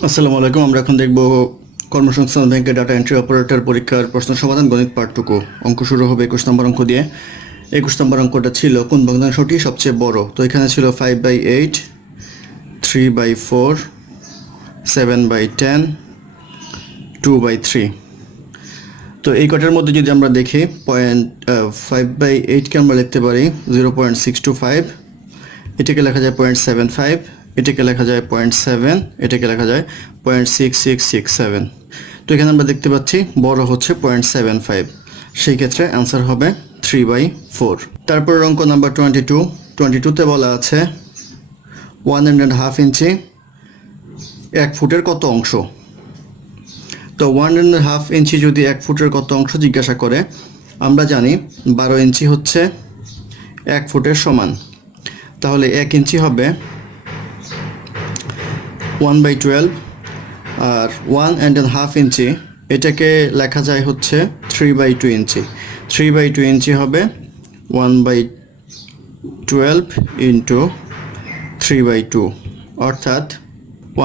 আসসালামু আলাইকুম। আমরা এখন দেখব কর্মসংস্থান ব্যাংকের ডাটা এন্ট্রি অপারেটর পরীক্ষার প্রশ্ন সমাধান গণিত পার্টটুকু। অঙ্ক শুরু হবে 21 নম্বর অঙ্ক দিয়ে। 21 নম্বর অঙ্কটা ছিল কোন ভগ্নাংশটি সবচেয়ে বড়। তো এখানে ছিল 5/8, 3/4, 7/10, 2/3। তো এই কটার মধ্যে যদি আমরা দেখি 5/8কে আমরা লিখতে পারি 0.625, এটাকে লেখা যায় 0.75, এটাকে লেখা যায় 0.7, এটাকে লেখা যায় 0.6667। তো এখানে আমরা দেখতে পাচ্ছি বড় হচ্ছে 0.75, সেই ক্ষেত্রে অ্যান্সার হবে 3/4। তারপর অঙ্ক নাম্বার 22তে বলা আছে 1.5 ইঞ্চি 1 ফুটের কত অংশ। তো 1.5 ইঞ্চি যদি 1 ফুটের কত অংশ জিজ্ঞাসা করে, আমরা জানি 12 ইঞ্চি হচ্ছে 1 ফুটের সমান। তাহলে 1 ইঞ্চি হবে 1/12, আর 1.5 ইঞ্চি এটাকে লেখা যায় হচ্ছে 3/2 ইঞ্চি। 3/2 ইঞ্চি হবে 1/12 ইন্টু 3/2, অর্থাৎ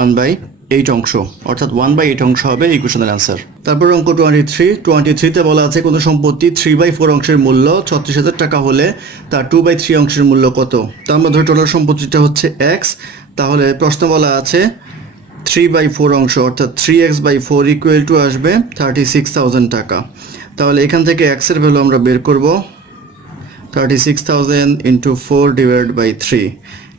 1/8 অংশ, অর্থাৎ 1/8 অংশ হবে এই কোশ্চেনের অ্যান্সার। তারপর অঙ্ক 23তে বলা আছে কোনো সম্পত্তি 3/4 অংশের মূল্য 36,000 টাকা হলে তার 2/3 অংশের মূল্য কত। তো আমরা ধরি টোটাল সম্পত্তিটা হচ্ছে x, তাহলে প্রশ্ন বলা আছে 3/4 অংশ অর্থাৎ 3x/4 ইকুয়াল টু আসবে 36,000 টাকা। তাহলে এখান থেকে x এর ভ্যালু আমরা বের করব 36,000 ইন্টু 4/3,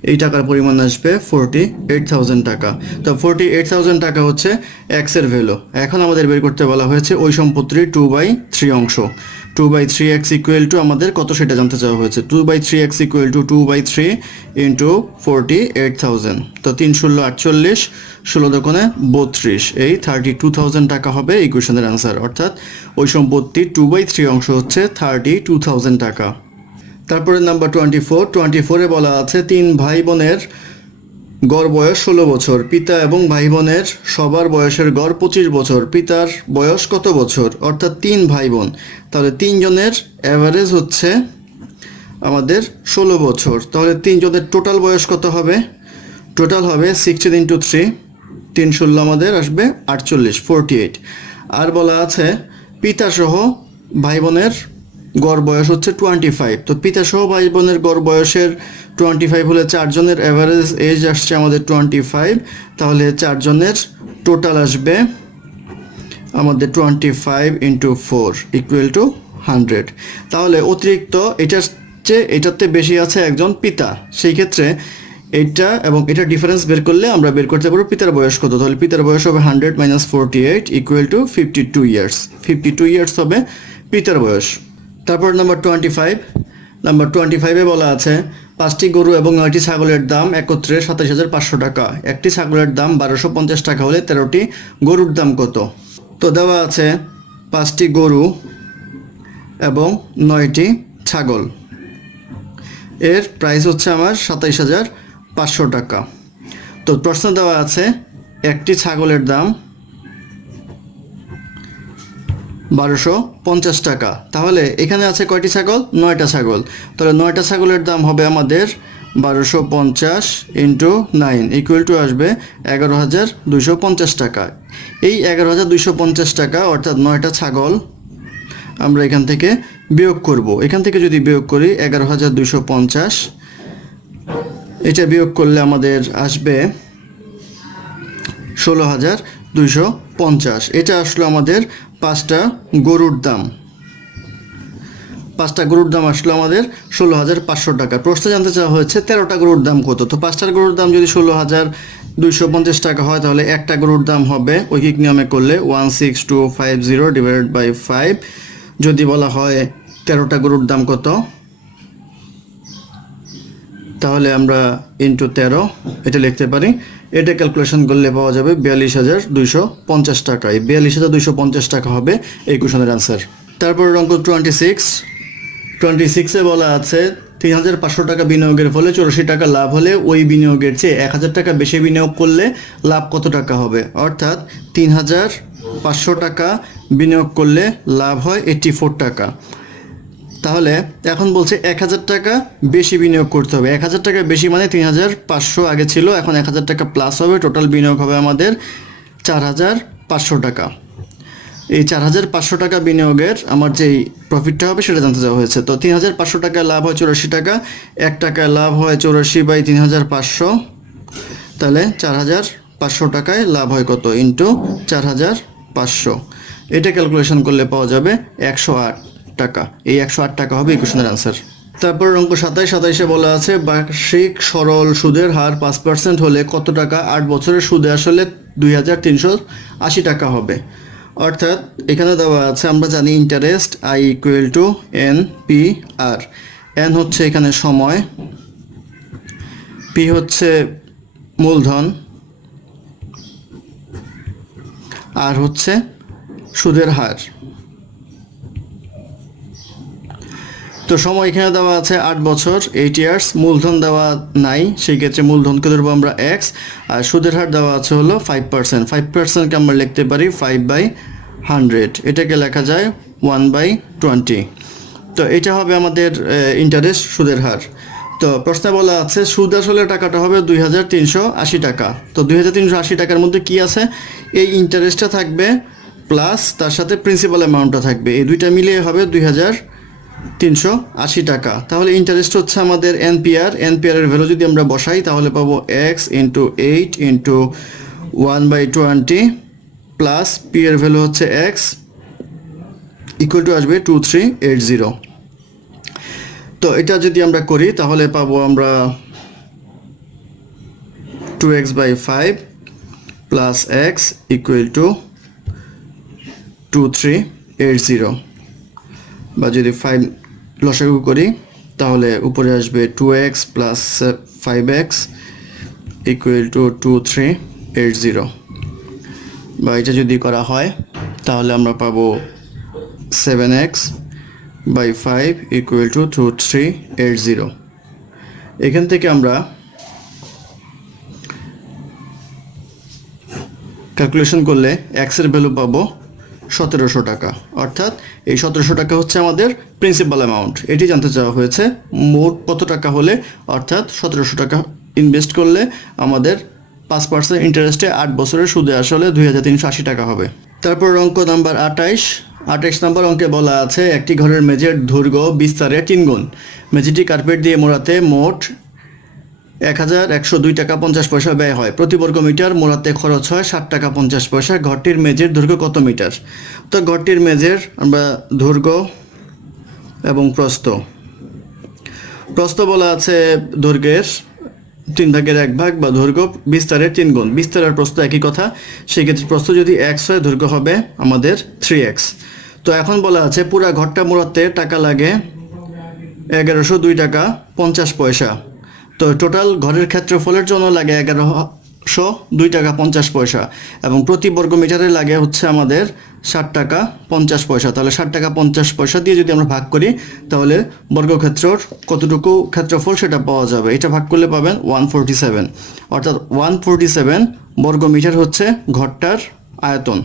এই টাকার পরিমাণ আসবে 48,000 টাকা। তো 48,000 টাকা হচ্ছে x এর ভ্যালু। এখন আমাদের বের করতে বলা হয়েছে ওই সম্পত্তির 2/3 অংশ। 2/3x ইকুয়াল টু আমাদের কত সেটা জানতে চাওয়া হয়েছে। 2/3x equal to 2/3 into 48,000। তো 3 ষোলো 48, 16 দোকানে 32, এই 32,000 টাকা হবে এই কোশ্চেনের অ্যান্সার। অর্থাৎ ওই সম্পত্তির 2/3 অংশ হচ্ছে 32,000 টাকা। তারপরে নাম্বার 24-এ বলা আছে 3 ভাই বোনের গড় বয়স 16 বছর, পিতা এবং ভাই বোনের সবার বয়সের গড় 25 বছর। পিতার বয়স কত বছর, অর্থাৎ 3 ভাই বোন, তাহলে 3 জনের অ্যাভারেজ হচ্ছে আমাদের 16 বছর। তাহলে 3 জনের টোটাল বয়স কত হবে, টোটাল হবে 16 ইন্টু 3, 3 ষোলো আমাদের আসবে 48, 48। আর বলা আছে পিতা সহ ভাই বোনের গড় বয়স হচ্ছে 25। তো পিতা সহ ভাই বোনের গড় বয়সের 25 হলে 4 জনের অ্যাভারেজ এজ আসছে আমাদের 25, তাহলে 4 জনের টোটাল আসবে আমাদের 25 ইন্টু 4 ইকুয়াল টু 100। তাহলে অতিরিক্ত এটাতে বেশি আছে একজন পিতা, সেই ক্ষেত্রে এইটা এবং এটা ডিফারেন্স বের করলে আমরা বের করতে পারবো পিতার বয়স কত। তাহলে পিতার বয়স হবে 100 - 48 ইকুয়াল টু 52 ইয়ার্স। 52 ইয়ার্স হবে পিতার বয়স। তারপর নাম্বার 25-এ বলা আছে 5টি গরু এবং 9টি ছাগলের দাম একত্রে 27,500 টাকা। একটি ছাগলের দাম 1250 টাকা হলে 13টি গরুর দাম কত। তো দেওয়া আছে 5টি গরু এবং 9টি ছাগল, এর প্রাইস হচ্ছে আমার 27,500 টাকা। তো প্রশ্ন দেওয়া আছে একটি ছাগলের দাম 1250 টাকা। তাহলে এখানে আছে কয়টি ছাগল, 9টা ছাগল। তাহলে 9টা ছাগলের দাম হবে আমাদের 1250 ইন্টু 9 ইকুয়াল টু আসবে 11,250 টাকা। এই 11,250 টাকা অর্থাৎ 9টা ছাগল আমরা এখান থেকে বিয়োগ করব। এখান থেকে যদি বিয়োগ করি 11,250, এটা বিয়োগ করলে আমাদের আসবে 16,250। এটা আসলো আমাদের 5টা গরুর দাম। 5টা গরুর দাম আসলো আমাদের 16,500 টাকা। প্রশ্ন জানতে চাওয়া হয়েছে 13টা গরুর দাম কত। তো 5টার গরুর দাম যদি 16,250 টাকা হয়, তাহলে একটা গরুর দাম হবে ঐকিক নিয়মে করলে 16250 ডিভাইডেড বাই 5। যদি বলা হয় 13টা গরুর দাম কত, তাহলে আমরা ইন্টু 13 এটা লিখতে পারি। এটা ক্যালকুলেশন করলে পাওয়া যাবে 42,250 টাকা। এই 42,250 টাকা হবে এই কোশ্চেনের অ্যান্সার। তারপর অঙ্ক 26-এ বলা আছে 3,500 টাকা বিনিয়োগের ফলে 84 টাকা লাভ হলে ওই বিনিয়োগের চেয়ে 1,000 টাকা বেশি বিনিয়োগ করলে লাভ কত টাকা হবে। অর্থাৎ 3,500 টাকা বিনিয়োগ করলে লাভ হয় 84 টাকা। তাহলে এখন বলছে 1,000 টাকা বেশি বিনিয়োগ করতে হবে। 1,000 টাকা বেশি মানে 3,500 আগে ছিল, এখন 1,000 টাকা প্লাস হবে। টোটাল বিনিয়োগ হবে আমাদের 4,500 টাকা। এই 4,500 টাকা বিনিয়োগের আমার যেই প্রফিটটা হবে সেটা জানতে চাওয়া হয়েছে। তো 3,500 টাকায় লাভ হয় 84 টাকা, 1 টাকায় লাভ হয় 84/3,500, তাহলে 4,500 টাকায় লাভ হয় কত ইন্টু 4,500, এটা ক্যালকুলেশন করলে পাওয়া যাবে 108 টাকা। এই 108 টাকা হবে ইকুয়েশনের আনসার। তারপর অঙ্ক 27 বলা আছে বার্ষিক সরল সুদের হার 5% হলে কত টাকা 8 বছরের সুদে আসলে 2,380 টাকা হবে। অর্থাৎ এখানে দেওয়া আছে, আমরা জানি interest I equal to N P R. N হচ্ছে এখানে সময়, পি হচ্ছে মূলধন, আর হচ্ছে সুদের হার। তো সময় এখানে দেওয়া আছে 8 বছর 8 ইয়ার্স, মূলধন দেওয়া নাই, সেই ক্ষেত্রে মূলধনকে ধরবো আমরা এক্স, আর সুদের হার দেওয়া আছে হলো 5%। 5%কে আমরা লিখতে পারি 5/100, এটাকে লেখা যায় 1/20। তো এটা হবে আমাদের ইন্টারেস্ট সুদের হার। তো প্রশ্নে বলা আছে সুদ আসলে টাকাটা হবে 2,380 টাকা। তো 2,380 টাকার মধ্যে কি আছে, এই ইন্টারেস্টটা থাকবে প্লাস তার সাথে প্রিন্সিপাল অ্যামাউন্টটা থাকবে, এই দুইটা মিলিয়ে হবে 2,380 টাকা। তাহলে ইন্টারেস্ট হচ্ছে আমাদের এনপিআর, এনপিআরের ভ্যালু যদি আমরা বসাই তাহলে পাবো x into 8 into 1/20 plus P এর ভ্যালু হচ্ছে এক্স ইকুয়াল টু আসবে 2380। তো এটা যদি আমরা করি তাহলে পাবো আমরা 2x/5 plus x equal to 2380, বা যদি 5 লসাগু করি তাহলে উপরে আসবে 2x plus 5x equal to 2380, বা এটা যদি করা হয় তাহলে আমরা পাবো 7x/5 ইকুয়াল টু 2380। এখান থেকে আমরা ক্যালকুলেশন করলে এক্সের ভ্যালু পাবো 1,700 টাকা। অর্থাৎ এই 1,700 টাকা হচ্ছে আমাদের প্রিন্সিপাল অ্যামাউন্ট। এটি জানতে চাওয়া হয়েছে মোট কত টাকা হলে, অর্থাৎ 1,700 টাকা ইনভেস্ট করলে আমাদের 5% ইন্টারেস্টে 8 বছরের সুদে আসলে 2,380 টাকা হবে। তারপর অঙ্ক নাম্বার 28 নম্বর অঙ্কে বলা আছে একটি ঘরের মেঝের দৈর্ঘ্য বিস্তারে 3 গুণ, মেঝেটি কার্পেট দিয়ে মোড়াতে মোট 1,102 টাকা 50 পয়সা ব্যয় হয়, প্রতি বর্গ মিটার মোড়াতে খরচ হয় 60 টাকা 50 পয়সা। ঘরটির মেঝের দৈর্ঘ্য কত মিটার? তো ঘরটির মেঝের আমরা দৈর্ঘ্য এবং প্রস্থ বলা আছে দৈর্ঘ্যের 3/1 ভাগ বা দৈর্ঘ্য বিস্তারের 3 গুণ। বিস্তারের প্রস্থ একই কথা, সেক্ষেত্রে প্রস্থ যদি x হয় দৈর্ঘ্য হবে আমাদের 3x। তো এখন বলা আছে পুরা ঘরটা মোড়াতে টাকা লাগে 1,102 টাকা 50 পয়সা। তো টোটাল ঘরের ক্ষেত্রফলের জন্য লাগে 1,102 টাকা 50 পয়সা, এবং প্রতি বর্গ মিটারে লাগে হচ্ছে আমাদের 60 টাকা 50 পয়সা। তাহলে 60 টাকা 50 পয়সা দিয়ে যদি আমরা ভাগ করি তাহলে বর্গক্ষেত্রর কতটুকু ক্ষেত্রফল সেটা পাওয়া যাবে। এটা ভাগ করলে পাবেন 147, অর্থাৎ 147 বর্গ মিটার হচ্ছে ঘরটার আয়তন।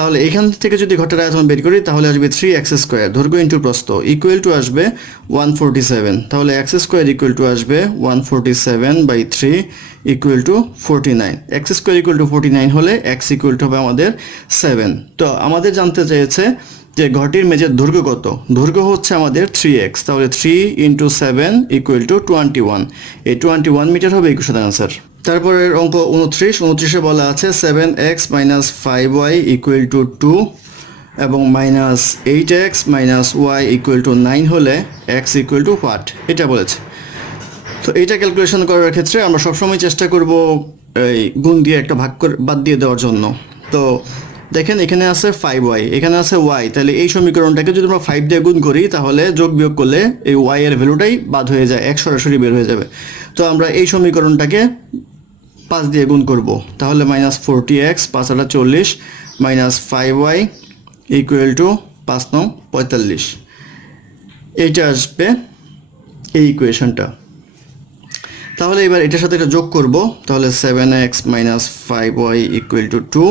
তাহলে এখান থেকে যদি ঘরটার আয়তন বের করি তাহলে আসবে 3x², দৈর্ঘ্য ইন্টু প্রস্থ ইকুয়াল টু আসবে 147। তাহলে x² ইকুয়াল টু আসবে 147/3 equal to 49। x² equal to 49 হলে x ইকুয়াল টু হবে আমাদের 7। তো আমাদের জানতে চেয়েছে যে ঘরটির মেঝের দৈর্ঘ্য কত। দৈর্ঘ্য হচ্ছে আমাদের 3x, তাহলে 3 × 7 ইকুয়াল টু 21। এই 21 মিটার হবে ইকুয়েশনের আনসার। তারপরের অঙ্ক 29 বলা আছে 7x - 5y ইকুয়াল টু 2 এবং -8x - y ইকুয়াল টু 9 হলে x ইকুয়াল টু হোয়াট, এটা বলেছে। তো এইটা ক্যালকুলেশন করার ক্ষেত্রে আমরা সবসময় চেষ্টা করব এই গুণ দিয়ে একটা ভাগ করে বাদ দিয়ে দেওয়ার জন্য। তো দেখেন এখানে আছে 5y, এখানে আছে y, তাহলে এই সমীকরণটাকে যদি আমরা 5 দিয়ে গুণ করি তাহলে যোগ বিয়োগ করলে এই y এর ভ্যালুটাই বাদ হয়ে যায়, এক সরাসরি বের হয়ে যাবে। তো আমরা এই সমীকরণটাকে 5 দিয়ে গুণ করব, তাহলে -40x 5 × 40 -5y ইকুয়াল টু 5 × 9 45, এইটা আসবে এই ইকুয়েশনটা। তাহলে এবার এটার সাথে এটা যোগ করব, তাহলে 7x - 5y equal to 2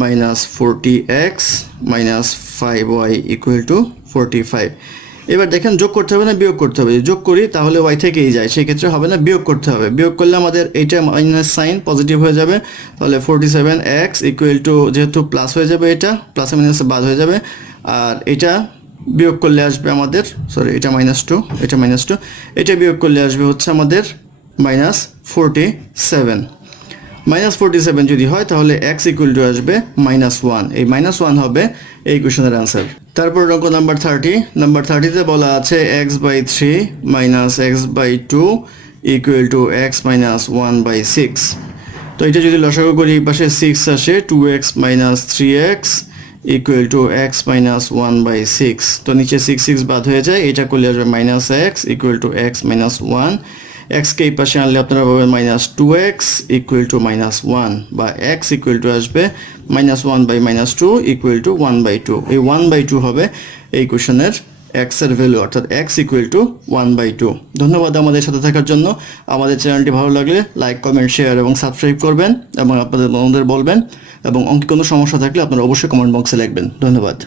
-40x - 5y equal to 45, এবার দেখেন যোগ করতে হবে না বিয়োগ করতে হবে, যোগ করি তাহলে ওয়াই থেকেই যায়, সেই ক্ষেত্রে হবে না, বিয়োগ করতে হবে। বিয়োগ করলে আমাদের এইটা মাইনাস সাইন পজিটিভ হয়ে যাবে, তাহলে 47x ইকুয়াল টু, যেহেতু প্লাস হয়ে যাবে এটা প্লাস মাইনাসে বাদ হয়ে যাবে, আর এটা বিয়োগ করলে আসবে আমাদের, সরি এটা -2, এটা -2, এটা বিয়োগ করলে আসবে হচ্ছে আমাদের -47। -47 যদি হয় তাহলে x ইকুয়াল টু আসবে -1, এই -1 হবে এই কোশ্চেনের অ্যান্সার। তারপর অঙ্ক নাম্বার 30, নাম্বার 30তে বলা আছে x/3 -x/2 equal to x - 1/6। তো এটা যদি লসাগু করি এই পাশে 6 আসে, 2x - 3x equal to x - 1/6। তো নিচে 6 বাদ হয়ে যায়, এটা করলে আসবে -x ইকুয়াল টু x - 1। এক্সকে এই পাশে আনলে আপনারা পাবেন -2x ইকুয়াল টু -1, বা x ইকুয়াল টু আসবে -1/-2 ইকুয়াল টু 1/2। এই 1/2 হবে এই কোশ্চেনের x এর ভ্যালু, অর্থাৎ x ইকুয়াল টু 1/2। ধন্যবাদ আমাদের সাথে থাকার জন্য। আমাদের চ্যানেলটি ভালো লাগলে লাইক, কমেন্ট, শেয়ার এবং সাবস্ক্রাইব করবেন এবং আপনাদের বন্ধুদের বলবেন, এবং অঙ্কে কোনো সমস্যা থাকলে আপনারা অবশ্যই কমেন্ট বক্সে লিখবেন। ধন্যবাদ।